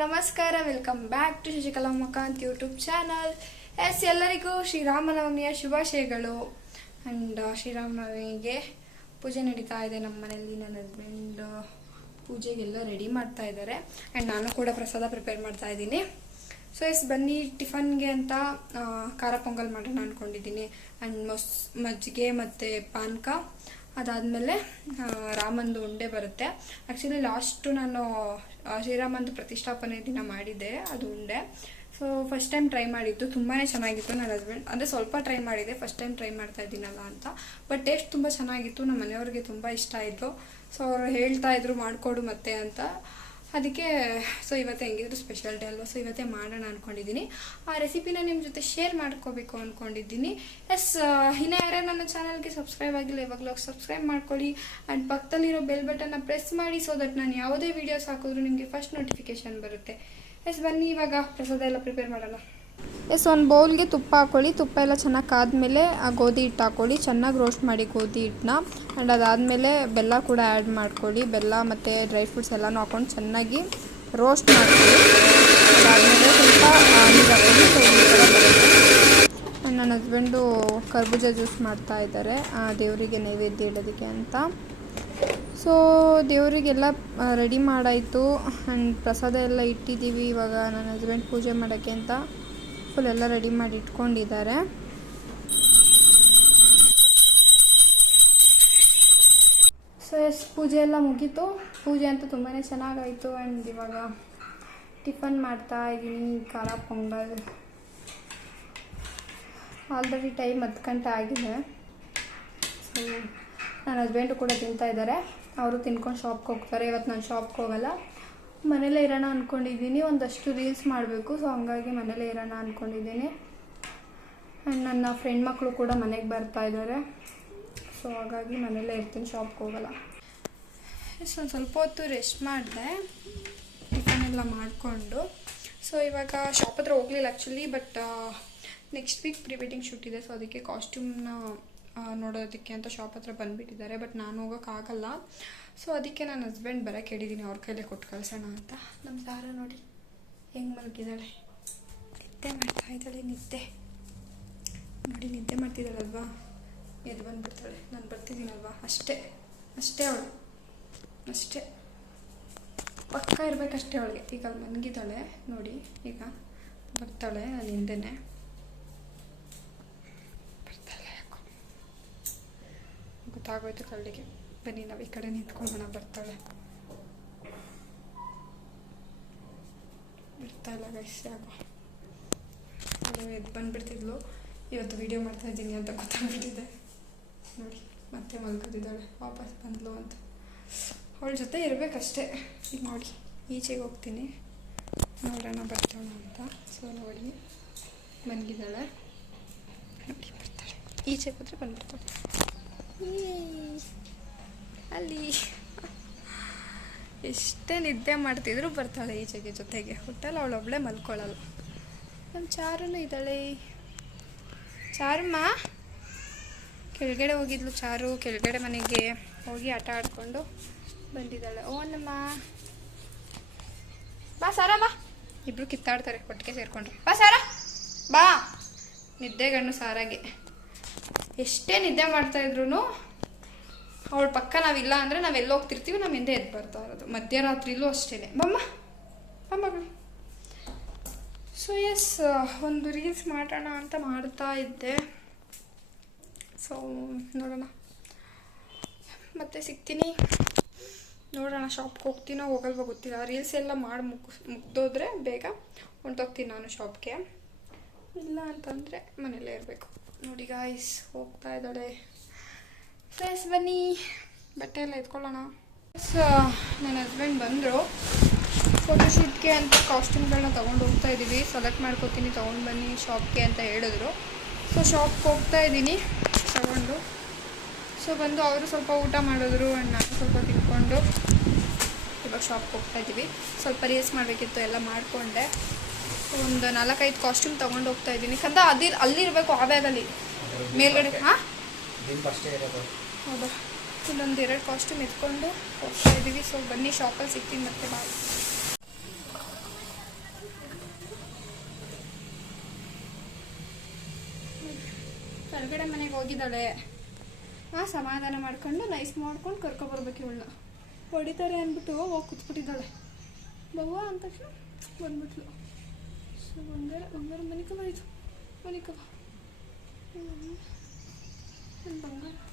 ನಮಸ್ಕಾರ welcome back to Shashikala Makanth YouTube channel S ಎಲ್ಲರಿಗೂ ಶ್ರೀರಾಮನವಮಿಯ ಶುಭಾಶಯಗಳು. ಆ್ಯಂಡ್ ಶ್ರೀರಾಮನವಮಿಗೆ ಪೂಜೆ ನಡೀತಾ ಇದೆ ನಮ್ಮ ಮನೆಯಲ್ಲಿ. ನನ್ನ ಹಸ್ಬೆಂಡ್ ಪೂಜೆಗೆಲ್ಲ ರೆಡಿ ಮಾಡ್ತಾ ಇದ್ದಾರೆ. ಆ್ಯಂಡ್ ನಾನು ಕೂಡ ಪ್ರಸಾದ ಪ್ರಿಪೇರ್ ಮಾಡ್ತಾ ಇದ್ದೀನಿ. ಸೊ ಎಸ್ ಬನ್ನಿ, ಟಿಫನ್ಗೆ ಅಂತ ಖಾರ ಪೊಂಗಲ್ ಮಾಡೋಣ ಅಂದ್ಕೊಂಡಿದ್ದೀನಿ ಆ್ಯಂಡ್ ಮೊಸ್, ಮಜ್ಜಿಗೆ ಮತ್ತು ಪಾನಕ. ಅದಾದಮೇಲೆ ರಾಮಂದು ಉಂಡೆ ಬರುತ್ತೆ. ಆ್ಯಕ್ಚುಲಿ ಲಾಸ್ಟು ನಾನು ಶ್ರೀರಾಮಂದು ಪ್ರತಿಷ್ಠಾಪನೆ ದಿನ ಮಾಡಿದ್ದೆ, ಅದು ಉಂಡೆ. ಸೊ ಫಸ್ಟ್ ಟೈಮ್ ಟ್ರೈ ಮಾಡಿದ್ದು ತುಂಬಾ ಚೆನ್ನಾಗಿತ್ತು ನನ್ನ ಹಸ್ಬೆಂಡ್ ಅಂದರೆ ಸ್ವಲ್ಪ ಟ್ರೈ ಮಾಡಿದೆ ಫಸ್ಟ್ ಟೈಮ್ ಟ್ರೈ ಮಾಡ್ತಾ ಇದ್ದೀನಲ್ಲ ಅಂತ. ಬಟ್ ಟೇಸ್ಟ್ ತುಂಬ ಚೆನ್ನಾಗಿತ್ತು ನಮ್ಮ ಮನೆಯವ್ರಿಗೆ ತುಂಬ ಇಷ್ಟ ಆಯಿತು. ಸೊ ಅವರು ಹೇಳ್ತಾ ಇದ್ರು, ಮಾಡಿಕೊಡು ಮತ್ತೆ ಅಂತ. ಅದಕ್ಕೆ ಸೊ ಇವತ್ತು ಹೆಂಗಿದ್ರು ಸ್ಪೆಷಲ್ ಡೇ ಅಲ್ವಾ ಸೊ ಇವತ್ತೇ ಮಾಡೋಣ ಅಂದ್ಕೊಂಡಿದ್ದೀನಿ ಆ ರೆಸಿಪಿನ ನಿಮ್ಮ ಜೊತೆ ಶೇರ್ ಮಾಡ್ಕೋಬೇಕು ಅಂದ್ಕೊಂಡಿದ್ದೀನಿ ಎಸ್ ಇನ್ನೂ ಯಾರೇ ನನ್ನ ಚಾನಲ್ಗೆ ಸಬ್ಸ್ಕ್ರೈಬ್ ಆಗಿಲ್ಲ ಇವಾಗಲೂ ಸಬ್ಸ್ಕ್ರೈಬ್ ಮಾಡ್ಕೊಳ್ಳಿ. ಆ್ಯಂಡ್ ಪಕ್ಕದಲ್ಲಿರೋ ಬೆಲ್ ಬಟನ್ನ ಪ್ರೆಸ್ ಮಾಡಿ ಸೊ ದಟ್ ನಾನು ಯಾವುದೇ ವೀಡಿಯೋಸ್ ಹಾಕಿದ್ರು ನಿಮಗೆ ಫಸ್ಟ್ ನೋಟಿಫಿಕೇಶನ್ ಬರುತ್ತೆ. ಎಸ್ ಬನ್ನಿ ಇವಾಗ ಪ್ರಸಾದ ಎಲ್ಲ ಪ್ರಿಪೇರ್ ಮಾಡೋಣ. ಎಸ್ ಒಂದು ಬೌಲ್ಗೆ ತುಪ್ಪ ಹಾಕ್ಕೊಳ್ಳಿ ತುಪ್ಪ ಎಲ್ಲ ಚೆನ್ನಾಗಿ ಕಾದ್ಮೇಲೆ ಆ ಗೋಧಿ ಹಿಟ್ಟು ಹಾಕ್ಕೊಳ್ಳಿ ಚೆನ್ನಾಗಿ ರೋಸ್ಟ್ ಮಾಡಿ ಗೋಧಿ ಹಿಟ್ಟನ್ನ. ಆ್ಯಂಡ್ ಅದಾದಮೇಲೆ ಬೆಲ್ಲ ಕೂಡ ಆ್ಯಡ್ ಮಾಡ್ಕೊಳ್ಳಿ. ಬೆಲ್ಲ ಮತ್ತು ಡ್ರೈ ಫ್ರೂಟ್ಸ್ ಎಲ್ಲನೂ ಹಾಕ್ಕೊಂಡು ಚೆನ್ನಾಗಿ ರೋಸ್ಟ್ ಮಾಡ್ಕೊಳ್ಳಿ. ಅದಾದಮೇಲೆ ಸ್ವಲ್ಪ ನೀರು ಆ್ಯಂಡ್ ನನ್ನ ಹಸ್ಬೆಂಡು ಕರ್ಬೂಜ ಜ್ಯೂಸ್ ಮಾಡ್ತಾ ಇದ್ದಾರೆ. ಆ, ದೇವರಿಗೆ ನೈವೇದ್ಯ ಇಡೋದಕ್ಕೆ ಅಂತ. ಸೊ ದೇವರಿಗೆಲ್ಲ ರೆಡಿ ಮಾಡಾಯಿತು. ಆ್ಯಂಡ್ ಪ್ರಸಾದ ಎಲ್ಲ ಇಟ್ಟಿದ್ದೀವಿ. ಇವಾಗ ನನ್ನ ಹಸ್ಬೆಂಡ್ ಪೂಜೆ ಮಾಡೋಕ್ಕೆ ಅಂತ. ಫುಲ್ ಎಲ್ಲ ರೆಡಿ ಮಾಡಿ ಇಟ್ಕೊಂಡಿದ್ದಾರೆ. ಸೊ ಎಸ್ ಪೂಜೆ ಎಲ್ಲ ಮುಗೀತು. ಪೂಜೆ ಅಂತೂ ತುಂಬಾ ಚೆನ್ನಾಗಾಯಿತು ಆ್ಯಂಡ್ ಇವಾಗ ಟಿಫನ್ ಮಾಡ್ತಾ ಇದ್ದೀನಿ, ಖಾರ, ಪೊಂಗಲ್. ಆಲ್ರೆಡಿ ಟೈಮ್ ಹತ್ತು ಗಂಟೆ ಆಗಿದೆ. ಸೊ ನನ್ನ ಹಸ್ಬೆಂಡು ಕೂಡ ತಿಂತಾ ಇದ್ದಾರೆ. ಅವರು ತಿನ್ಕೊಂಡು ಶಾಪ್ಗೆ ಹೋಗ್ತಾರೆ. ಇವತ್ತು ನಾನು ಶಾಪ್ಗೆ ಹೋಗಲ್ಲ. ಮನೇಲೇ ಇರೋಣ ಅಂದ್ಕೊಂಡಿದ್ದೀನಿ ಒಂದಷ್ಟು ರೀಲ್ಸ್ ಮಾಡಬೇಕು, ಸೊ ಹಂಗಾಗಿ ಮನೇಲೇ ಇರೋಣ ಅಂದ್ಕೊಂಡಿದ್ದೀನಿ ಆ್ಯಂಡ್ ನನ್ನ ಫ್ರೆಂಡ್ ಮಕ್ಕಳು ಕೂಡ ಮನೆಗೆ ಬರ್ತಾ ಇದ್ದಾರೆ ಸೊ ಹಾಗಾಗಿ ಮನೇಲೇ ಇರ್ತೀನಿ ಶಾಪ್ಗೆ ಹೋಗಲ್ಲ. ಸೊ ಸ್ವಲ್ಪ ಹೊತ್ತು ರೆಸ್ಟ್ ಮಾಡಿದೆ ಟಿಫನ್ ಎಲ್ಲ ಮಾಡಿಕೊಂಡು. ಸೊ ಇವಾಗ ಶಾಪ್ ಹತ್ರ ಹೋಗಲಿಲ್ಲ actually but next week pre wedding shoot ಇದೆ ಸೊ ಅದಕ್ಕೆ ಕಾಸ್ಟ್ಯೂಮ್ನ ನೋಡೋದಕ್ಕೆ ಅಂತ ಶಾಪ್ ಹತ್ರ ಬಂದುಬಿಟ್ಟಿದ್ದಾರೆ ಬಟ್ ನಾನು ಹೋಗೋಕ್ಕಾಗಲ್ಲ ಸೊ ಅದಕ್ಕೆ ನನ್ನ ಹಸ್ಬೆಂಡ್ ಬರೋಕ್ಕೆ ಹೇಳಿದ್ದೀನಿ ಅವ್ರ ಕೈಲೇ ಕೊಟ್ಟು ಕಳ್ಸೋಣ ಅಂತ. ನಮ್ಮ ಸಾರ ನೋಡಿ, ಹೆಂಗೆ ಮಲಗಿದ್ದಾಳೆ ನಿದ್ದೆ ಮಾಡ್ತಾ ಇದ್ದಾಳೆ, ನಿದ್ದೆ. ನೋಡಿ, ನಿದ್ದೆ ಮಾಡ್ತಿದ್ದಾಳಲ್ವಾ? ಎದ್ದು ಬಂದ್ಬಿಡ್ತಾಳೆ. ನಾನು ಬರ್ತಿದ್ದೀನಲ್ವಾ? ಅಷ್ಟೇ. ಅಷ್ಟೇ ಅವಳು. ಅಷ್ಟೇ. ಪಕ್ಕ ಇರಬೇಕಷ್ಟೇ ಅವಳಿಗೆ. ಈಗ ಅಲ್ಲಿ ಮಲಗಿದ್ದಾಳೆ ನೋಡಿ, ಈಗ ಬರ್ತಾಳೆ, ನಾನು ಹಿಂದೆನೆ ಬರ್ತಾಳೆ ಯಾಕೋ ಗೊತ್ತಾಗೋಯ್ತು ಕಳ್ಳಿಗೆ. ಬನ್ನಿ, ನಾವು ಈ ಕಡೆ ನಿಂತ್ಕೊಳ್ಳೋಣ ಬರ್ತಾಳೆ. ಬರ್ತಾ ಇಲ್ಲ ಗೈಸ್ ಯಾಕೋ. ಅವಳು ಎದ್ದು ಬಂದ್ಬಿಡ್ತಿದ್ಲು. ಇವತ್ತು ವಿಡಿಯೋ ಮಾಡ್ತಾ ಇದ್ದೀನಿ ಅಂತ ಗೊತ್ತಾಗ್ಬಿಟ್ಟಿದೆ. ನೋಡಿ, ಮತ್ತೆ ಮಲ್ಕೋತಿದ್ದಾಳೆ ವಾಪಸ್ ಬಂದ್ಲು ಅಂತ. ಅವಳ ಜೊತೆ ಇರಬೇಕಷ್ಟೇ. ಈಗ ನೋಡಿ, ಈಚೆಗೆ ಹೋಗ್ತೀನಿ. ನೋಡೋಣ ಬರ್ತಾಳ ಅಂತ. ಸೊ ನೋಡಿ ಬಂದಿದ್ದಾಳೆ ನೋಡಿ, ಬರ್ತಾಳೆ. ಈಚೆಗೆ ಹೋದ್ರೆ ಬಂದ್ಬಿಡ್ತಾಳೆ. ಅಲ್ಲಿ ಎಷ್ಟೇ ನಿದ್ದೆ ಮಾಡ್ತಿದ್ರು ಬರ್ತಾಳೆ ಈಚೆಗೆ ಜೊತೆಗೆ. ಹುಟ್ಟಲ್ಲ ಅವಳೊಬ್ಳೆ ಮಲ್ಕೊಳ್ಳಲ್ಲ ನಮ್ಮ ಚಾರುನು ಇದ್ದಾಳೆ. ಚಾರಮ್ಮ? ಕೆಳಗಡೆ ಹೋಗಿದ್ಲು ಚಾರು. ಕೆಳಗಡೆ ಮನೆಗೆ ಹೋಗಿ ಆಟ ಆಡ್ಕೊಂಡು ಬಂದಿದ್ದಾಳೆ. ಓನಮ್ಮ. ನಮ್ಮ ಬಾ ಸಾರ ಬಾ ಇಬ್ರು ಕಿತ್ತಾಡ್ತಾರೆ, ಒಟ್ಟಿಗೆ ಸೇರ್ಕೊಂಡ್ರೆ ಬಾ ಸಾರ. ಬಾ. ನಿದ್ದೆ ಗಣ್ಣು ಸಾರಾಗೆ. ಎಷ್ಟೇ ನಿದ್ದೆ ಮಾಡ್ತಾ ಇದ್ರು ಅವಳ ಪಕ್ಕ ನಾವಿಲ್ಲ ಅಂದರೆ ಎಲ್ಲಿ ಹೋಗ್ತಿರ್ತೀವಿ ನಮ್ಮ ಹಿಂದೆ ಎದ್ದು ಬರ್ತಾ ಇರೋದು ಮಧ್ಯರಾತ್ರಿಲೂ ಅಷ್ಟೇ ಬಮ್ಮ ಬಮ್ಮಗಳು ಸೊ ಎಸ್ ಒಂದು ರೀಲ್ಸ್ ಮಾಡೋಣ ಅಂತ ಮಾಡ್ತಾ ಇದ್ದೆ. ಸೊ ನೋಡೋಣ. ಮತ್ತೆ ಸಿಗ್ತೀನಿ. ನೋಡೋಣ ಶಾಪ್ಗೆ ಹೋಗ್ತೀನೋ ಹೋಗಲ್ವ ಗೊತ್ತಿಲ್ಲ. ರೀಲ್ಸ್ ಎಲ್ಲ ಮಾಡಿ ಮುಗ್ ಮುಗ್ದೋದ್ರೆ ಬೇಗ ಹೊಂಟೋಗ್ತೀನಿ ನಾನು ಶಾಪ್ಗೆ ಇಲ್ಲ ಅಂತಂದರೆ ಮನೇಲೇ ಇರಬೇಕು. ನೋಡಿ ಗಾಯ್ಸ್ ಹೋಗ್ತಾ ಇದ್ದಾಳೆ. ಫ್ರೆಸ್ ಬನ್ನಿ. ಬಟ್ಟೆ ಎಲ್ಲ ಎತ್ಕೊಳ್ಳೋಣ. ಸೊ ನನ್ನ ಹಸ್ಬೆಂಡ್ ಬಂದರು. ಫೋಟೋಶೂಟ್ಗೆ ಅಂತ ಕಾಸ್ಟ್ಯೂಮ್ಗಳನ್ನ ತೊಗೊಂಡು ಹೋಗ್ತಾ ಇದ್ದೀವಿ ಸೆಲೆಕ್ಟ್ ಮಾಡ್ಕೊತೀನಿ, ತೊಗೊಂಡು ಬನ್ನಿ ಶಾಪ್ಗೆ ಅಂತ ಹೇಳಿದ್ರು. ಸೊ ಶಾಪ್ಗೆ ಹೋಗ್ತಾ ಇದ್ದೀನಿ ತಗೊಂಡು. ಸೊ ಬಂದು ಅವರು ಸ್ವಲ್ಪ ಊಟ ಮಾಡಿದ್ರು ಆ್ಯಂಡ್ ನಾನು ಸ್ವಲ್ಪ ತಿನ್ಕೊಂಡು ಇವಾಗ ಶಾಪ್ಗೆ ಹೋಗ್ತಾ ಇದ್ದೀವಿ ಸ್ವಲ್ಪ ರೀಸ್ ಮಾಡಬೇಕಿತ್ತು, ಎಲ್ಲ ಮಾಡಿಕೊಂಡೆ. ಒಂದು ನಾಲ್ಕೈದು ಕಾಸ್ಟ್ಯೂಮ್ ತೊಗೊಂಡು ಹೋಗ್ತಾ ಇದ್ದೀನಿ. ಕಂದ ಅದಿರ್ ಅಲ್ಲಿರಬೇಕು ಆ ಬ್ಯಾಗಲ್ಲಿ ಮೇಲ್ಗಡೆ ಹಾಂ? ಹೌದಾ. ಇಲ್ಲೊಂದು ಎರಡು ಕಾಸ್ಟ್ಯೂಮ್ ಎತ್ಕೊಂಡು ಹೋಗ್ತಾ ಇದ್ದೀವಿ. ಸೊ ಬನ್ನಿ ಶಾಪಲ್ಲಿ ಸಿಗ್ತೀನಿ ಮತ್ತೆ ಬಾಯ್. ಹೊರಗಡೆ ಮನೆಗೆ ಹೋಗಿದ್ದಾಳೆ. ಹಾಂ ಸಮಾಧಾನ ಮಾಡ್ಕೊಂಡು ನೈಸ್ ಮಾಡ್ಕೊಂಡು ಕರ್ಕೊಬರ್ಬೇಕು ಇವಳನ್ನ. ಹೊಡಿತಾರೆ ಅಂದ್ಬಿಟ್ಟು ಹೋಗಿ ಕುತ್ಬಿಟ್ಟಿದ್ದಾಳೆ. ಬವ್ವ ಅಂತ ತಕ್ಷಣ ಬಂದ್ಬಿಟ್ಲು. బంగారం బంగారం వెనుక మరి వెనుక బంగారం